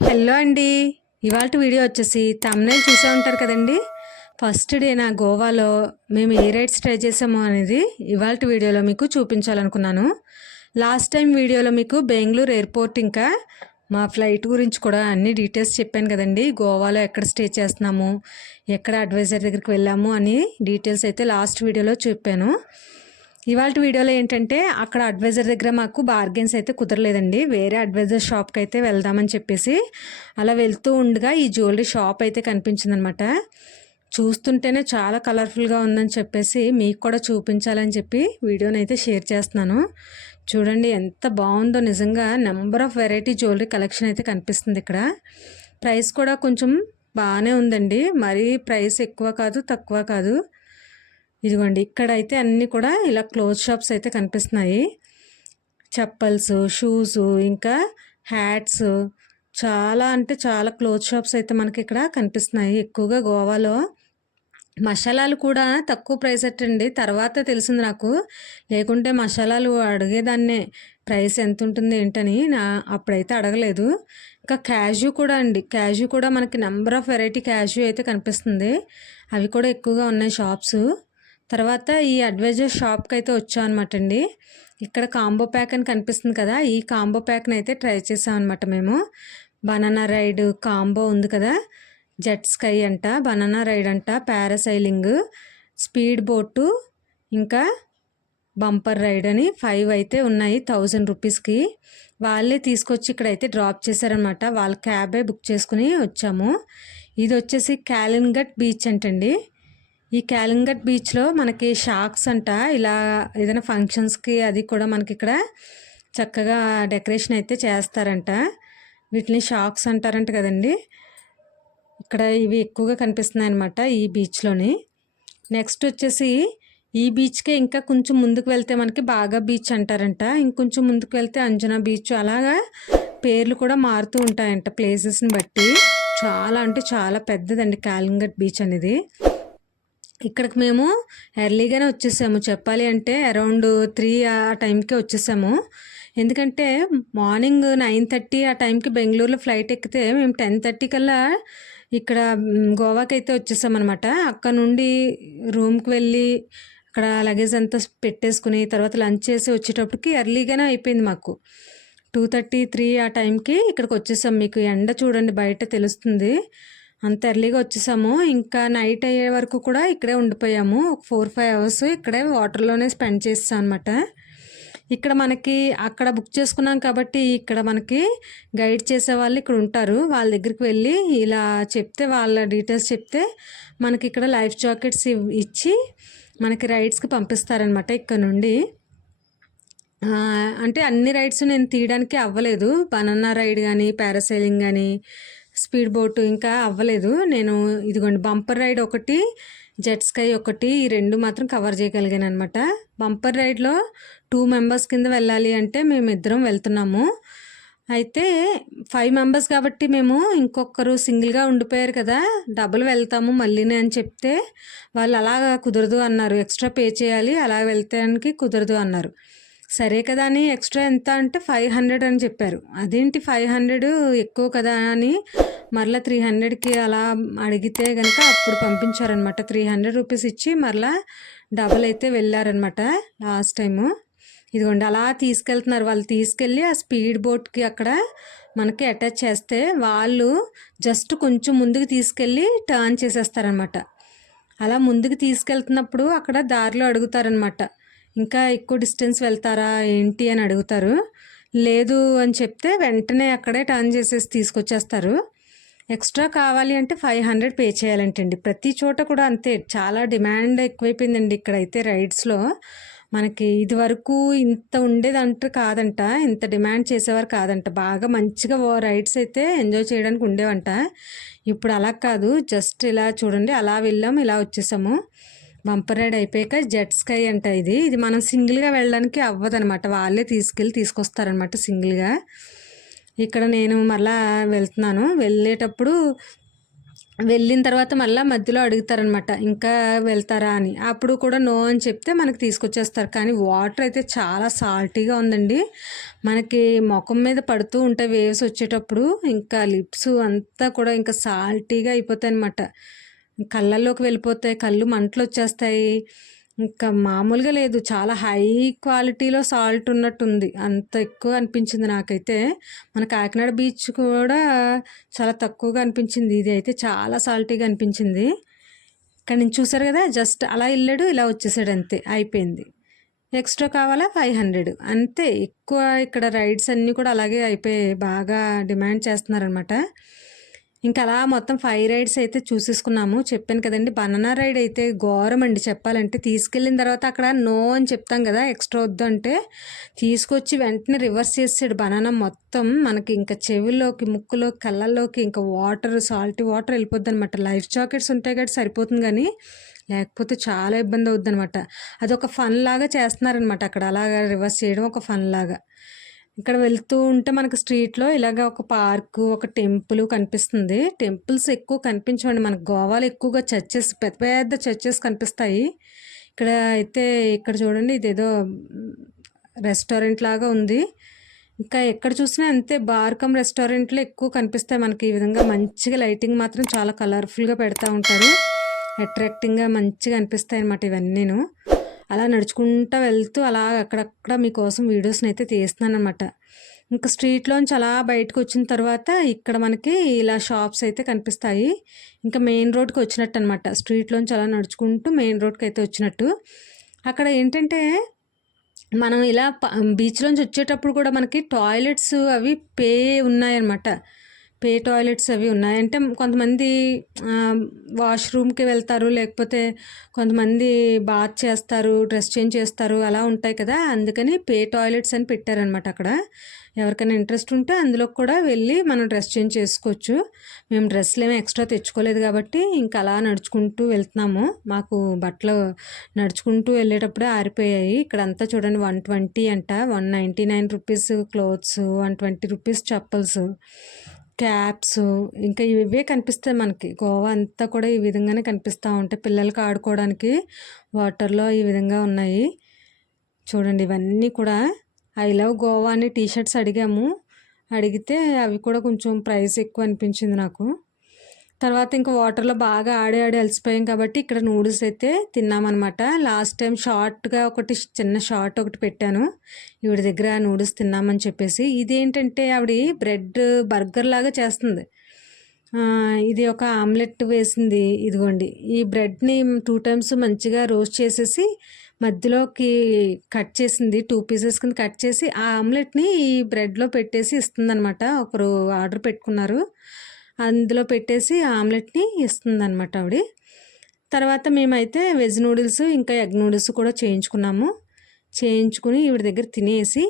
Hello అండి. ఇవాల్టి video వచ్చేసి థంబ్‌నెయిల్ చూసే ఉంటారు కదండి. ఫస్ట్ డే నా గోవాలో మేము ఏ రైడ్స్ ట్రై చేసామో అనేది ఇవాల్టి వీడియోలో మీకు చూపించాలనుకున్నాను. లాస్ట్ టైం వీడియోలో మీకు బెంగళూరు ఎయిర్పోర్ట్ ఇంకా మా ఫ్లైట్ గురించి కూడా అన్ని డీటెయిల్స్ చెప్పాను కదండి. గోవాలో ఎక్కడ స్టే చేస్తున్నాము, ఎక్కడ అడ్వైజర్ దగ్గరికి వెళ్ళాము అని డీటెయిల్స్ అయితే లాస్ట్ వీడియోలో చెప్పాను. ఇవాళ వీడియోలో ఏంటంటే అక్కడ అడ్వైజర్ దగ్గర మాకు బార్గెన్స్ అయితే కుదరలేదండి. వేరే అడ్వైజర్ షాప్కి అయితే వెళ్దామని చెప్పేసి అలా వెళ్తూ ఉండగా ఈ జ్యువెలరీ షాప్ అయితే కనిపించిందనమాట. చూస్తుంటేనే చాలా కలర్ఫుల్గా ఉందని చెప్పేసి మీకు కూడా చూపించాలని చెప్పి వీడియోని అయితే షేర్ చేస్తున్నాను. చూడండి ఎంత బాగుందో, నిజంగా number of variety jewellery collection అయితే కనిపిస్తుంది ఇక్కడ. ప్రైస్ కూడా కొంచెం బాగానే ఉందండి, మరీ ప్రైస్ ఎక్కువ కాదు తక్కువ కాదు. ఇదిగోండి ఇక్కడైతే అన్నీ కూడా ఇలా క్లోత్ షాప్స్ అయితే కనిపిస్తున్నాయి. చెప్పల్స్, షూస్, ఇంకా హ్యాట్స్, చాలా అంటే చాలా క్లోత్ షాప్స్ అయితే మనకి ఇక్కడ కనిపిస్తున్నాయి. ఎక్కువగా గోవాలో మసాలాలు కూడా తక్కువ ప్రైస్ అట్టండి. తర్వాత తెలిసింది నాకు, లేకుంటే మసాలాలు అడిగేదాన్నే ప్రైస్ ఎంత ఉంటుంది ఏంటని. అప్పుడైతే అడగలేదు. ఇంకా క్యాష్యూ కూడా అండి, క్యాష్యూ కూడా మనకి నెంబర్ ఆఫ్ వెరైటీ క్యాష్యూ అయితే కనిపిస్తుంది. అవి కూడా ఎక్కువగా ఉన్నాయి షాప్స్. తర్వాత ఈ అడ్వైజర్ షాప్కి అయితే వచ్చాం అనమాట అండి. ఇక్కడ కాంబో ప్యాక్ అని కనిపిస్తుంది కదా, ఈ కాంబో ప్యాక్ని అయితే ట్రై చేసాం అనమాట మేము. బనానా రైడ్ కాంబో ఉంది కదా, జెట్ స్కై అంట, బనానా రైడ్ అంట, పారాసైలింగ్, స్పీడ్ బోటు, ఇంకా బంపర్ రైడ్ అని 5 అయితే ఉన్నాయి 1000 రూపీస్కి. వాళ్ళే తీసుకొచ్చి ఇక్కడైతే డ్రాప్ చేశారనమాట. వాళ్ళ క్యాబే బుక్ చేసుకుని వచ్చాము. ఇది వచ్చేసి కాలింగట్ బీచ్ అంటండి. ఈ కాలింగట్ బీచ్లో మనకి షార్క్స్ అంట, ఇలా ఏదైనా ఫంక్షన్స్కి అది కూడా మనకి ఇక్కడ చక్కగా డెకరేషన్ అయితే చేస్తారంట. వీటిని షార్క్స్ అంటారంట కదండి. ఇక్కడ ఇవి ఎక్కువగా కనిపిస్తున్నాయి అన్నమాట ఈ బీచ్లోని. నెక్స్ట్ వచ్చేసి ఈ బీచ్కే ఇంకా కొంచెం ముందుకు వెళ్తే మనకి బాగా బీచ్ అంటారంట, ఇంకొంచెం ముందుకు వెళ్తే అంజనా బీచ్, అలాగా పేర్లు కూడా మారుతూ ఉంటాయంట ప్లేసెస్ని బట్టి. చాలా అంటే చాలా పెద్దదండి కాలింగట్ బీచ్ అనేది. ఇక్కడికి మేము ఎర్లీగానే వచ్చేసాము, చెప్పాలి అంటే అరౌండ్ 3 ఆ టైంకి వచ్చేసాము. ఎందుకంటే మార్నింగ్ 9:30 ఆ టైంకి బెంగళూరులో ఫ్లైట్ ఎక్కితే మేము 10:30 కల్లా ఇక్కడ గోవాకి అయితే వచ్చేసామన్నమాట. అక్కడ నుండి రూమ్కి వెళ్ళి అక్కడ లగేజ్ అంతా పెట్టేసుకుని తర్వాత లంచ్ చేసి వచ్చేటప్పటికి ఎర్లీగానే అయిపోయింది మాకు. 2:30, 3 ఆ టైంకి ఇక్కడికి వచ్చేసాం. మీకు ఎండ చూడండి బయట తెలుస్తుంది, అంత ఎర్లీగా వచ్చేసాము. ఇంకా నైట్ అయ్యే వరకు కూడా ఇక్కడే ఉండిపోయాము. 4-5 అవర్స్ ఇక్కడే వాటర్లోనే స్పెండ్ చేస్తాం అనమాట. ఇక్కడ మనకి అక్కడ బుక్ చేసుకున్నాం కాబట్టి ఇక్కడ మనకి గైడ్ చేసే వాళ్ళు ఇక్కడ ఉంటారు. వాళ్ళ దగ్గరికి వెళ్ళి ఇలా చెప్తే, వాళ్ళ డీటెయిల్స్ చెప్తే మనకి ఇక్కడ లైఫ్ జాకెట్స్ ఇచ్చి మనకి రైడ్స్కి పంపిస్తారనమాట ఇక్కడ నుండి. అంటే అన్ని రైడ్స్ నేను తీయడానికి అవ్వలేదు. బనానా రైడ్ కానీ, పారాసైలింగ్ కానీ, స్పీడ్ బోటు ఇంకా అవ్వలేదు నేను. ఇదిగోండి బంపర్ రైడ్ ఒకటి, జెట్ స్కై ఒకటి, ఈ 2 మాత్రం కవర్ చేయగలిగాను అనమాట. బంపర్ రైడ్లో 2 మెంబర్స్ కింద వెళ్ళాలి అంటే మేము ఇద్దరం వెళ్తున్నాము. అయితే 5 మెంబర్స్ కాబట్టి మేము, ఇంకొకరు సింగిల్గా ఉండిపోయారు కదా, డబుల్ వెళ్తాము మళ్ళీనే అని చెప్తే వాళ్ళు అలాగా కుదరదు అన్నారు, ఎక్స్ట్రా పే చేయాలి, అలా వెళ్తానికి కుదరదు అన్నారు. సరే కదా అని ఎక్స్ట్రా ఎంత అంటే 500 అని చెప్పారు. అదేంటి 500 ఎక్కువ కదా అని మరలా 300కి అలా అడిగితే కనుక అప్పుడు పంపించారనమాట. 300 రూపీస్ ఇచ్చి మరలా డబల్ అయితే వెళ్ళారనమాట లాస్ట్ టైము. ఇదిగోండి అలా తీసుకెళ్తున్నారు. వాళ్ళు తీసుకెళ్ళి ఆ స్పీడ్ బోట్కి అక్కడ మనకి అటాచ్ చేస్తే వాళ్ళు జస్ట్ కొంచెం ముందుకు తీసుకెళ్ళి టర్న్ చేసేస్తారనమాట. అలా ముందుకు తీసుకెళ్తున్నప్పుడు అక్కడ దారిలో అడుగుతారనమాట, ఇంకా ఎక్కువ డిస్టెన్స్ వెళ్తారా ఏంటి అని అడుగుతారు. లేదు అని చెప్తే వెంటనే అక్కడే టర్న్ చేసేసి తీసుకొచ్చేస్తారు. ఎక్స్ట్రా కావాలి అంటే 500 పే చేయాలంటండి. ప్రతి చోట కూడా అంతే, చాలా డిమాండ్ ఎక్కువైపోయిందండి ఇక్కడైతే రైడ్స్లో. మనకి ఇది వరకు ఇంత ఉండేదంట కాదంట, ఇంత డిమాండ్ చేసేవారు కాదంట. బాగా మంచిగా రైడ్స్ అయితే ఎంజాయ్ చేయడానికి ఉండేవంట. ఇప్పుడు అలా కాదు, జస్ట్ ఇలా చూడండి అలా వెళ్ళాము, ఇలా వచ్చేసాము. బంపర్ రైడ్ అయిపోయాక జెట్ స్కై అంట, ఇది మనం సింగిల్గా వెళ్ళడానికి అవ్వదనమాట, వాళ్ళే తీసుకొస్తారనమాట సింగిల్గా. ఇక్కడ నేను మళ్ళా వెళ్తున్నాను. వెళ్ళేటప్పుడు వెళ్ళిన తర్వాత మళ్ళీ మధ్యలో అడుగుతారనమాట, ఇంకా వెళ్తారా అని. అప్పుడు కూడా నో అని చెప్తే మనకి తీసుకొచ్చేస్తారు. కానీ వాటర్ అయితే చాలా సాల్టీగా ఉందండి. మనకి ముఖం మీద పడుతూ ఉంటాయి వేవ్స్ వచ్చేటప్పుడు, ఇంకా లిప్స్ అంతా కూడా ఇంకా సాల్టీగా అయిపోతాయి అనమాట. కళ్ళల్లోకి వెళ్ళిపోతాయి, కళ్ళు మంటలు వచ్చేస్తాయి. ఇంకా మామూలుగా లేదు, చాలా హై క్వాలిటీలో సాల్ట్ ఉన్నట్టుంది. అంత ఎక్కువ అనిపించింది నాకైతే. మన కాకినాడ బీచ్ కూడా చాలా తక్కువగా అనిపించింది, ఇది అయితే చాలా సాల్టీగా అనిపించింది. ఇక్కడ నుంచి చూసారు కదా, జస్ట్ అలా వెళ్ళాడు, ఇలా వచ్చేసాడు, అంతే అయిపోయింది. ఎక్స్ట్రా కావాలా 500 అంతే. ఎక్కువ ఇక్కడ రైడ్స్ అన్నీ కూడా అలాగే అయిపోయాయి, బాగా డిమాండ్ చేస్తున్నారనమాట. ఇంకా అలా మొత్తం 5 రైడ్స్ అయితే చూసేసుకున్నాము. చెప్పాను కదండి, బనానా రైడ్ అయితే ఘోరం అండి చెప్పాలంటే. తీసుకెళ్ళిన తర్వాత అక్కడ నో అని చెప్తాం కదా, ఎక్స్ట్రా వద్దు అంటే తీసుకొచ్చి వెంటనే రివర్స్ చేసాడు బనానా మొత్తం. మనకి ఇంకా చెవుల్లోకి, ముక్కులోకి, కళ్ళల్లోకి ఇంకా వాటర్, సాల్టీ వాటర్ వెళ్ళిపోద్ది అనమాట. లైఫ్ జాకెట్స్ ఉంటాయి కాబట్టి సరిపోతుంది, కానీ లేకపోతే చాలా ఇబ్బంది అవుద్ది అనమాట. అదొక ఫన్ లాగా చేస్తున్నారనమాట అక్కడ, అలాగా రివర్స్ చేయడం ఒక ఫన్ లాగా. ఇక్కడ వెళ్తూ ఉంటే మనకు స్ట్రీట్లో ఇలాగ ఒక పార్కు, ఒక టెంపుల్ కనిపిస్తుంది. టెంపుల్స్ ఎక్కువ కనిపించవండి మనకు గోవాలో, ఎక్కువగా చర్చెస్, పెద్ద పెద్ద చర్చెస్ కనిపిస్తాయి. ఇక్కడ అయితే ఇక్కడ చూడండి, ఇదేదో రెస్టారెంట్ లాగా ఉంది. ఇంకా ఎక్కడ చూసినా అంతే, బార్ కమ్ రెస్టారెంట్లు ఎక్కువ కనిపిస్తాయి మనకి. ఈ విధంగా మంచిగా లైటింగ్ మాత్రం చాలా కలర్ఫుల్గా పెడతా ఉంటారు, అట్రాక్టింగ్గా మంచిగా అనిపిస్తాయి అన్నమాట ఇవన్నీను. అలా నడుచుకుంటూ వెళ్తూ అలా అక్కడక్కడ మీకోసం వీడియోస్ని అయితే తీస్తున్నాను అనమాట. ఇంకా స్ట్రీట్లోంచి అలా బయటకు వచ్చిన తర్వాత ఇక్కడ మనకి ఇలా షాప్స్ అయితే కనిపిస్తాయి. ఇంకా మెయిన్ రోడ్కి వచ్చినట్టు అనమాట, స్ట్రీట్లోంచి అలా నడుచుకుంటూ మెయిన్ రోడ్కి అయితే వచ్చినట్టు. అక్కడ ఏంటంటే మనం ఇలా బీచ్లోంచి వచ్చేటప్పుడు కూడా మనకి టాయిలెట్స్ అవి పే ఉన్నాయన్నమాట. పే టాయిలెట్స్ అవి ఉన్నాయి. అంటే కొంతమంది వాష్రూమ్కి వెళ్తారు, లేకపోతే కొంతమంది బాత్ చేస్తారు, డ్రెస్ చేంజ్ చేస్తారు, అలా ఉంటాయి కదా, అందుకని పే టాయిలెట్స్ అని పెట్టారనమాట అక్కడ. ఎవరికైనా ఇంట్రెస్ట్ ఉంటే అందులో కూడా వెళ్ళి మనం డ్రెస్ చేంజ్ చేసుకోవచ్చు. మేము డ్రెస్సులు ఏమీ ఎక్స్ట్రా తెచ్చుకోలేదు కాబట్టి ఇంకా అలా నడుచుకుంటూ వెళ్తున్నాము. మాకు బట్టలు నడుచుకుంటూ వెళ్ళేటప్పుడే ఆరిపోయాయి. ఇక్కడంతా చూడండి 120 అంట, 199 rupees clothes, 120 rupees chappals, caps, ఇంకా ఇవే కనిపిస్తాయి మనకి. గోవా అంతా కూడా ఈ విధంగానే కనిపిస్తూ ఉంటాయి, పిల్లలకి ఆడుకోవడానికి వాటర్లో ఈ విధంగా ఉన్నాయి చూడండి. ఇవన్నీ కూడా ఐ లవ్ గోవా అని టీషర్ట్స్ అడిగాము, అడిగితే అవి కూడా కొంచెం ప్రైస్ ఎక్కువ అనిపించింది నాకు. తర్వాత ఇంకా వాటర్లో బాగా ఆడి అలసిపోయాం కాబట్టి ఇక్కడ నూడిల్స్ అయితే తిన్నామన్నమాట. లాస్ట్ టైం షార్ట్గా ఒకటి చిన్న షార్ట్ ఒకటి పెట్టాను ఈవిడ దగ్గర, నూడిల్స్ తిన్నామని చెప్పేసి. ఇదేంటంటే ఆవిడ బ్రెడ్ బర్గర్ లాగా చేస్తుంది. ఇది ఒక ఆమ్లెట్ వేసింది, ఇదిగోండి. ఈ బ్రెడ్ని 2 టైమ్స్ మంచిగా రోస్ట్ చేసేసి మధ్యలోకి కట్ చేసింది, 2 పీసెస్ కింద కట్ చేసి ఆ ఆమ్లెట్ని ఈ బ్రెడ్లో పెట్టేసి ఇస్తుందన్నమాట. ఒకరు ఆర్డర్ పెట్టుకున్నారు, అందులో పెట్టేసి ఆమ్లెట్ని ఇస్తుందన్నమాట ఆవిడ. తర్వాత మేమైతే వెజ్ నూడిల్స్ ఇంకా ఎగ్ నూడిల్స్ కూడా చేయించుకుని ఈవిడ దగ్గర తినేసి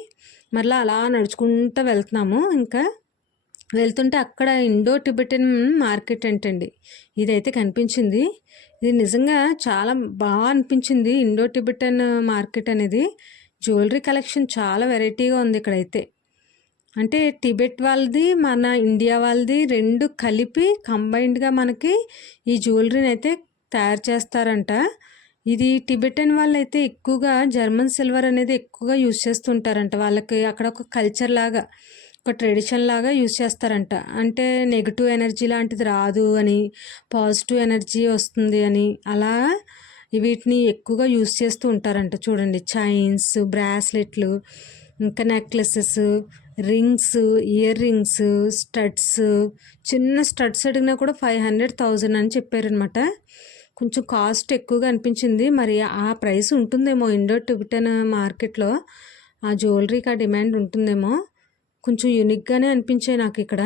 మరలా అలా నడుచుకుంటూ వెళ్తున్నాము. ఇంకా వెళ్తుంటే అక్కడ ఇండో టిబెటన్ మార్కెట్ అంటండి ఇదైతే కనిపించింది. ఇది నిజంగా చాలా బాగా అనిపించింది, ఇండో టిబెటన్ మార్కెట్ అనేది. జ్యువెలరీ కలెక్షన్ చాలా వెరైటీగా ఉంది ఇక్కడైతే. అంటే టిబెట్ వాళ్ళది, మన ఇండియా వాళ్ళది రెండు కలిపి కంబైన్డ్గా మనకి ఈ జ్యువెలరీని అయితే తయారు చేస్తారంట. ఇది టిబెటన్ వాళ్ళు అయితే ఎక్కువగా జర్మన్ సిల్వర్ అనేది ఎక్కువగా యూజ్ చేస్తుంటారంట. వాళ్ళకి అక్కడ ఒక కల్చర్ లాగా, ఒక ట్రెడిషన్ లాగా యూజ్ చేస్తారంట. అంటే నెగిటివ్ ఎనర్జీ లాంటిది రాదు అని, పాజిటివ్ ఎనర్జీ వస్తుంది అని, అలా వీటిని ఎక్కువగా యూజ్ చేస్తూ ఉంటారంట. చూడండి, చైన్స్, బ్రాస్లెట్లు, ఇంకా necklaces, rings, ear rings, studs, చిన్న స్టడ్స్ అడిగినా కూడా 500,000 అని చెప్పారనమాట. కొంచెం కాస్ట్ ఎక్కువగా అనిపించింది. మరి ఆ ప్రైస్ ఉంటుందేమో ఇండో టిబెటన్ మార్కెట్లో, ఆ జ్యువెలరీకి ఆ డిమాండ్ ఉంటుందేమో. కొంచెం యూనిక్గానే అనిపించాయి నాకు ఇక్కడ.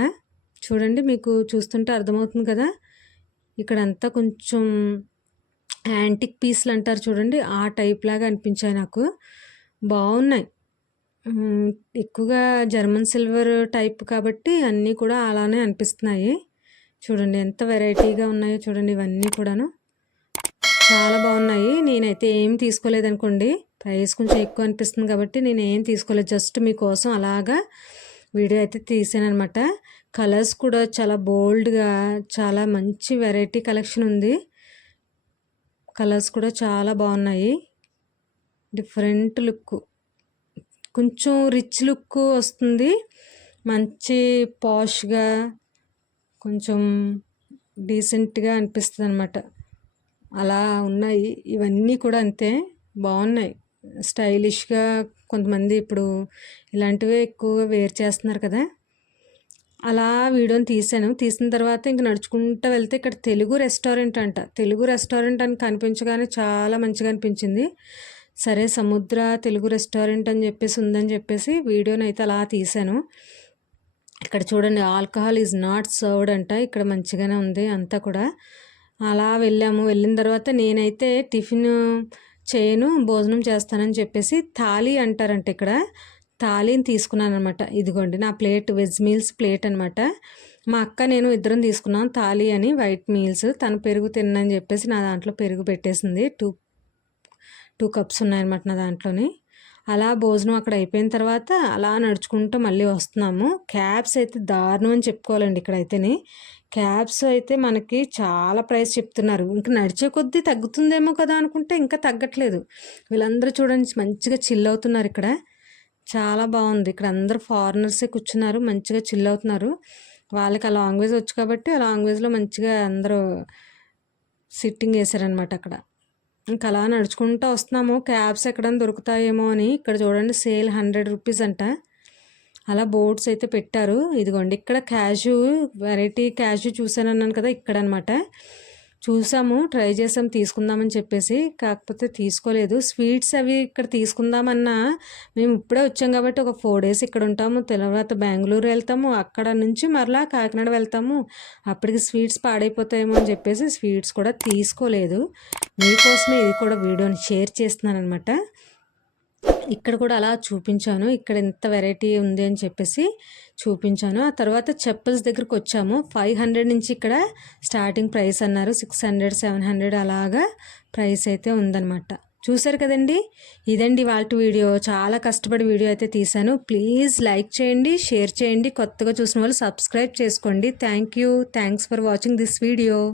చూడండి, మీకు చూస్తుంటే అర్థమవుతుంది కదా, ఇక్కడంతా కొంచెం యాంటిక్ పీస్లు అంటారు చూడండి, ఆ టైప్ లాగా అనిపించాయి నాకు. బాగున్నాయి, ఎక్కువగా జర్మన్ సిల్వర్ టైప్ కాబట్టి అన్నీ కూడా అలానే అనిపిస్తున్నాయి. చూడండి ఎంత వెరైటీగా ఉన్నాయో చూడండి, ఇవన్నీ కూడాను చాలా బాగున్నాయి. నేనైతే ఏం తీసుకోలేదనుకోండి, ప్రైస్ కొంచెం ఎక్కువ అనిపిస్తుంది కాబట్టి నేను ఏం తీసుకోలేదు, జస్ట్ మీకోసం అలాగా వీడియో అయితే తీసాను అనమాట. కలర్స్ కూడా చాలా బోల్డ్గా, చాలా మంచి వెరైటీ కలెక్షన్ ఉంది. కలర్స్ కూడా చాలా బాగున్నాయి. డిఫరెంట్ లుక్, కొంచెం రిచ్ లుక్ వస్తుంది. మంచి పాష్గా, కొంచెం డీసెంట్గా అనిపిస్తుంది అనమాట. అలా ఉన్నాయి. ఇవన్నీ కూడా అంతే బాగున్నాయి, స్టైలిష్గా. కొంతమంది ఇప్పుడు ఇలాంటివే ఎక్కువగా వేర్ చేస్తున్నారు కదా. అలా వీడియోని తీసాను. తీసిన తర్వాత ఇంక నడుచుకుంటూ వెళ్తే ఇక్కడ తెలుగు రెస్టారెంట్ అంట. తెలుగు రెస్టారెంట్ అని కనిపించగానే చాలా మంచిగా అనిపించింది. సరే, సముద్ర తెలుగు రెస్టారెంట్ అని చెప్పేసి ఉందని చెప్పేసి వీడియోని అయితే అలా తీసాను. ఇక్కడ చూడండి, ఆల్కహాల్ ఈజ్ నాట్ సర్వ్డ్ అంట. ఇక్కడ మంచిగానే ఉంది అంతా కూడా. అలా వెళ్ళాము. వెళ్ళిన తర్వాత నేనైతే టిఫిన్ చేయను, భోజనం చేస్తానని చెప్పేసి థాలీ అంటారంట ఇక్కడ. థాలీని తీసుకున్నాను అనమాట. ఇదిగోండి నా ప్లేట్, వెజ్ మీల్స్ ప్లేట్ అనమాట. మా అక్క నేను ఇద్దరం తీసుకున్నాం థాలీ అని, వైట్ మీల్స్. తను పెరుగు తిన్నని చెప్పేసి నా దాంట్లో పెరుగు పెట్టేసింది. టూ కప్స్ ఉన్నాయన్నమాట నా దాంట్లోని. అలా భోజనం అక్కడ అయిపోయిన తర్వాత అలా నడుచుకుంటూ మళ్ళీ వస్తున్నాము. క్యాబ్స్ అయితే దారుణం అని చెప్పుకోవాలండి ఇక్కడైతేనే. క్యాబ్స్ అయితే మనకి చాలా ప్రైస్ చెప్తున్నారు. ఇంకా నడిచే కొద్దీ తగ్గుతుందేమో కదా అనుకుంటే ఇంకా తగ్గట్లేదు. వీళ్ళందరూ చూడండి మంచిగా చిల్ అవుతున్నారు ఇక్కడ. చాలా బాగుంది. ఇక్కడ అందరూ ఫారినర్సే కూర్చున్నారు, మంచిగా చిల్ అవుతున్నారు. వాళ్ళకి ఆ లాంగ్వేజ్ వచ్చు కాబట్టి ఆ లాంగ్వేజ్లో మంచిగా అందరూ సిట్టింగ్ వేసారనమాట అక్కడ. ఇంకా అలా నడుచుకుంటూ వస్తున్నాము. క్యాబ్స్ ఎక్కడైనా దొరుకుతాయేమో అని. ఇక్కడ చూడండి, సేల్ 100 రూపీస్ అంట. అలా బోర్డ్స్ అయితే పెట్టారు. ఇదిగోండి ఇక్కడ క్యాషు, వెరైటీ క్యాషు చూసాను అన్నాను కదా, ఇక్కడ అనమాట. చూసాము, ట్రై చేసాము తీసుకుందామని చెప్పేసి, కాకపోతే తీసుకోలేదు. స్వీట్స్ అవి ఇక్కడ తీసుకుందామన్నా మేము ఇప్పుడే వచ్చాం కాబట్టి ఒక 4 days ఇక్కడ ఉంటాము. తర్వాత బెంగళూరు వెళ్తాము, అక్కడ నుంచి మరలా కాకినాడ వెళ్తాము. అప్పటికి స్వీట్స్ పాడైపోతాయేమో అని చెప్పేసి స్వీట్స్ కూడా తీసుకోలేదు. మీకోసమే ఇది కూడా వీడియోని షేర్ చేస్తున్నాను అనమాట. ఇక్కడ కూడా అలా చూపించాను, ఇక్కడ ఎంత వెరైటీ ఉంది అని చెప్పేసి చూపించాను. ఆ తర్వాత చెప్పల్స్ దగ్గరికి వచ్చాము. 500 నుంచి ఇక్కడ స్టార్టింగ్ ప్రైస్ అన్నారు. 600, 700 అలాగా ప్రైస్ అయితే ఉందన్నమాట. చూసారు కదండి, ఇదండి వాళ్ళ వీడియో. చాలా కష్టపడి వీడియో అయితే తీశాను. ప్లీజ్ లైక్ చేయండి, షేర్ చేయండి. కొత్తగా చూసిన వాళ్ళు సబ్స్క్రైబ్ చేసుకోండి. Thanks for watching this video.